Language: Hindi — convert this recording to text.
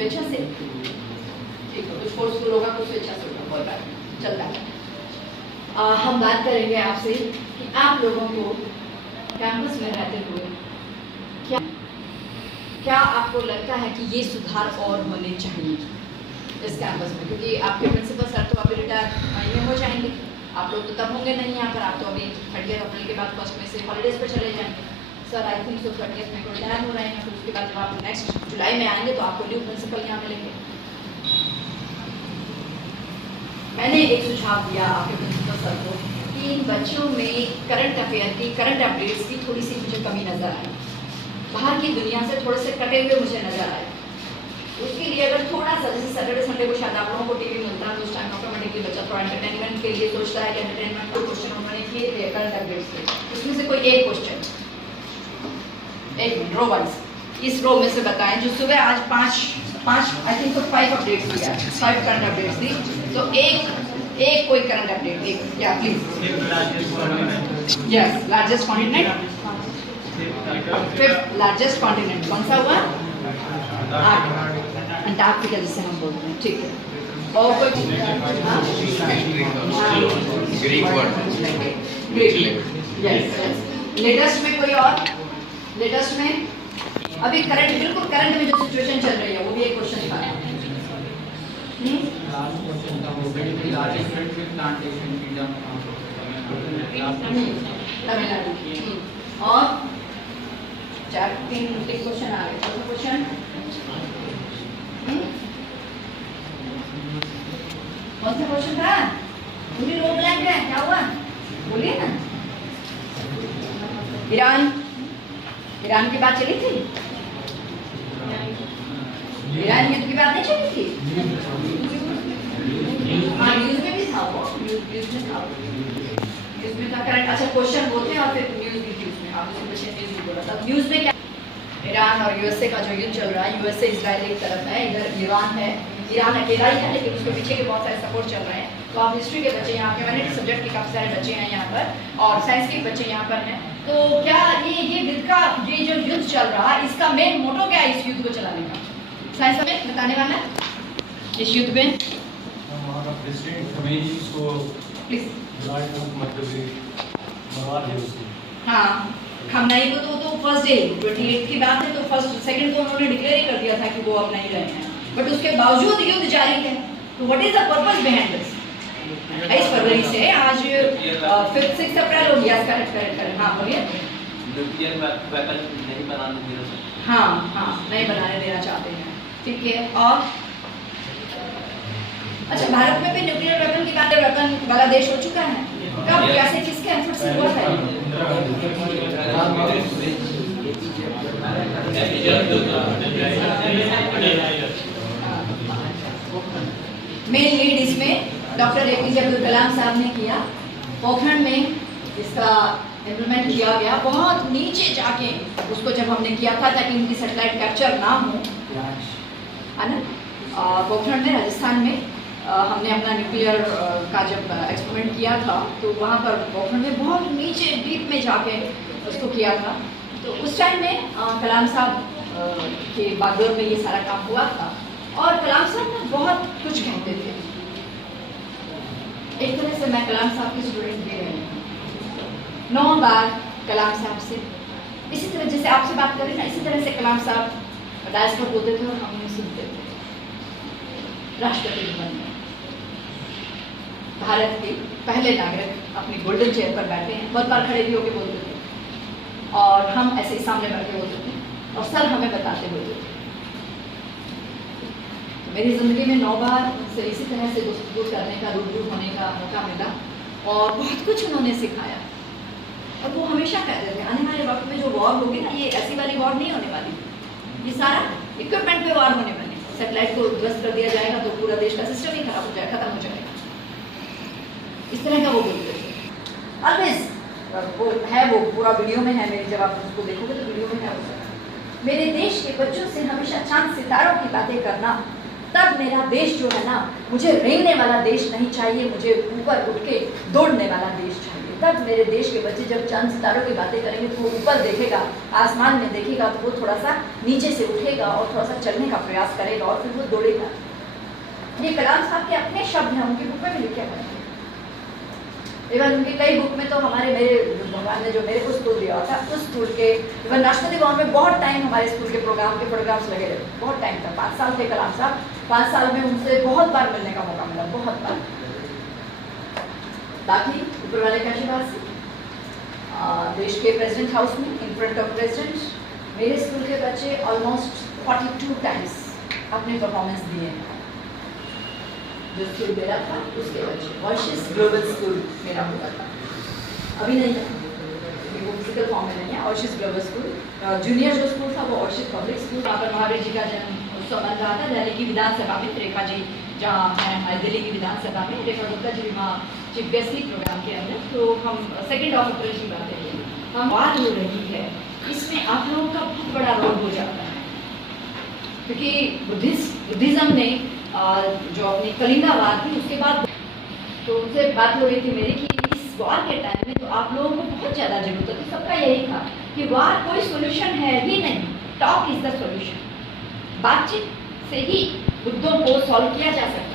स्वेच्छा से, ठीक है, कुछ फोर्सफुल होगा कुछ स्वेच्छा से होगा, कोई बात नहीं, चलता है। हम बात करेंगे आपसे कि आप लोगों को कैंपस में रहते हुए क्या आपको लगता है कि ये सुधार और होने चाहिए इस कैंपस में, क्योंकि आपके प्रिंसिपल सर तो अभी रिटायर में हो जाएंगे, आप लोग तो तब होंगे नहीं यहाँ पर, आप तो अभी 30 अप्रैल के बाद 1 मई से हॉलीडेज पर चले जाएंगे। सर आई थिंक सो 30 मई को रिटायर हो रहे हैं, फिर उसके बाद जब आप नेक्स्ट जुलाई में आएंगे तो आपको न्यू प्रिंसिपल यहाँ मिलेंगे। मैंने एक सुझाव दिया आपके प्रिंसिपल सर को कि इन बच्चों में करंट अफेयर की, करंट अपडेट्स की थोड़ी सी मुझे कमी नज़र आई, बाहर की दुनिया से थोड़े से कटे हुए मुझे नज़र आए। उसके लिए अगर थोड़ा सा, जैसे सैटरडे संडे को शायद आप लोगों को टीवी मिलता है तो उस टाइम ऑटोमेटिकली बच्चा थोड़ा एंटरटेनमेंट के लिए सोचता है कि एंटरटेनमेंट को क्वेश्चन उन्होंने किए थे करंट अपडेट्स के, उसमें से कोई एक क्वेश्चन, एक मिनट, रो वाइज इस रो में से बताएं जो सुबह आज पाँच आई थिंक तो 5 अपडेट्स दिया, 5 करंट अपडेट्स दी, तो एक कोई करंट अपडेट एक, या please. Yes, largest continent, 5th largest continent कौन सा हुआ? अंटार्कटिका जिसे हम बोलते हैं, ठीक है। और कोई लेटेस्ट में कोई और, लेटेस्ट में अभी करंट, बिल्कुल करंट में जो सिचुएशन चल रही है वो भी एक क्वेश्चन था। तमिलनाडु, और 4-3 क्वेश्चन आ गए, कौन सा क्वेश्चन? कौन सा क्वेश्चन था? पूरी रो ब्लैंक है, क्या हुआ बोलिए ना। ईरान की बात चली थी, ईरान युद्ध की बात नहीं चली थी? हाँ, न्यूज में भी था वो, न्यूज में था, न्यूज में था करंट। अच्छा, क्वेश्चन वो थे और फिर न्यूज भी थी उसमें, आपने क्वेश्चन न्यूज भी बोला था। न्यूज में क्या, ईरान और यूएसए का जो युद्ध चल रहा है, यूएसए इजराइल एक तरफ है, इधर ईरान है, ईरान अकेला ही है लेकिन उसके पीछे के बहुत सारे सपोर्ट चल रहे हैं। तो आप हिस्ट्री के बच्चे यहाँ पे, ह्यूमैनिटी सब्जेक्ट के काफ़ी सारे बच्चे हैं यहाँ पर और साइंस के बच्चे यहाँ पर हैं, तो क्या ये युद्ध का, ये जो युद्ध चल रहा है इसका मेन मोटो क्या है इस युद्ध को चलाने का? साइंस में बताने वाला है इस युद्ध में, हाँ, खमनाई को तो फर्स्ट डे 28 की बात है, तो फर्स्ट सेकंड तो उन्होंने डिक्लेयर ही कर दिया था कि वो अब नहीं रहे हैं, बट उसके बावजूद युद्ध जारी है। तो what is the purpose behind this? 22 फरवरी से आज 5-6 अप्रैल हो गया, करेक्ट, हाँ बोलिए। हाँ, नहीं बनाने देना चाहते हैं, ठीक है। और अच्छा, भारत में भी न्यूक्लियर वेपन की बात, वेपन वाला देश हो चुका है, कब, कैसे, किसके एफर्ट से हुआ था? मेन लीड इसमें डॉक्टर एपीजे अब्दुल कलाम साहब ने किया, पोखरण में इसका इम्प्लीमेंट किया गया, बहुत नीचे जाके उसको जब हमने किया था ताकि उनकी सैटेलाइट कैप्चर ना हो, है ना, पोखरण में राजस्थान में हमने अपना न्यूक्लियर का जब एक्सपेरिमेंट किया था तो वहाँ पर पोखरण में बहुत नीचे डीप में जाके उसको किया था। तो उस टाइम में कलाम साहब के बागडोर में ये सारा काम हुआ था और कलाम साहब ना बहुत कुछ कहते थे। एक तरह से मैं कलाम साहब की स्टूडेंट भी रही हूँ, 9 बार कलाम साहब से इसी तरह जैसे आपसे बात करें ना, इसी तरह से कलाम साहब डायस पर बोलते थे और हम उन्हें सुनते थे। राष्ट्रपति भवन में भारत के पहले नागरिक अपनी गोल्डन चेयर पर बैठे हैं, बहुत बार खड़े भी होकर बोलते थे और हम ऐसे ही सामने बैठे होते थे और सर हमें बताते होते थे। मेरी ज़िंदगी में 9 बार उनसे इसी तरह से गुफ्तगू करने का, रूबरू होने का मौका मिला और बहुत कुछ उन्होंने सिखाया। और वो हमेशा कहते थे आने वाले वक्त में जो वॉर होगी ना, ये ऐसी वाली वॉर नहीं होने वाली, ये सारा इक्विपमेंट पे वॉर होने वाली। सैटेलाइट को ध्वस्त कर दिया जाएगा तो पूरा देश का सिस्टम ही खराब हो जाएगा, खत्म हो जाएगा, इस तरह का वो बोलते थे। ऑलवेज वो है, वो पूरा वीडियो में है मेरी, जब आप उसको देखोगे तो वीडियो में है वो। मेरे देश के बच्चों से हमेशा चांद सितारों की बातें करना, तब मेरा देश जो है ना, मुझे रेंगने वाला देश नहीं चाहिए, मुझे ऊपर उठ के दौड़ने वाला देश चाहिए। तब मेरे देश के बच्चे जब चांद सितारों की बातें करेंगे तो वो ऊपर देखेगा, आसमान में देखेगा तो वो थोड़ा सा नीचे से उठेगा और थोड़ा सा चलने का प्रयास करेगा और फिर वो दौड़ेगा। ये कलाम साहब के अपने शब्द हैं, उनकी बुक में भी लिखे हुए हैं। इवन उनकी कई बुक में तो मेरे भगवान ने जो मेरे को स्कूल दिया था उस स्कूल के, इवन राष्ट्रपति भवन में बहुत टाइम हमारे स्कूल के प्रोग्राम्स लगे रहे, बहुत टाइम तक, 5 साल थे कलाम साहब। 5 साल में उनसे बहुत बार मिलने का मौका मिला, बहुत बार। बाकी ऊपर वाले का आशीर्वाद से देश के प्रेसिडेंट हाउस में इन फ्रंट ऑफ प्रेसिडेंट मेरे स्कूल के बच्चे ऑलमोस्ट 42 टाइम्स अपने परफॉर्मेंस दिए हैं। जो स्कूल मेरा था उसके बच्चे, वर्शिस ग्लोबल स्कूल मेरा हुआ था, अभी नहीं था, वो फिजिकल फॉर्म में नहीं है। वर्शिस ग्लोबल स्कूल जूनियर जो स्कूल था वो वर्शिस पब्लिक स्कूल। वहाँ पर महावीर जी का जन्म उत्सव बन रहा था दिल्ली की विधानसभा में। रेखा जी जहाँ है दिल्ली की विधानसभा में, रेखा गुप्ता जी वहाँ चीफ गेस्ट थी प्रोग्राम के अंदर। तो हम 2 अप्रैल की बात है, हम बात हो रही है, इसमें आप लोगों का बहुत बड़ा रोल हो जाता है, क्योंकि बुद्धिज्म ने जो अपनी कलिंगा वार थी उसके बाद, तो उनसे बात हो रही थी मेरी कि इस वार के टाइम में तो आप लोगों को बहुत ज़्यादा जरूरत थी। सबका यही था कि वार कोई सोल्यूशन है ही नहीं, टॉक इज द सोल्यूशन। बातचीत से ही मुद्दों को सॉल्व किया जा सकता है।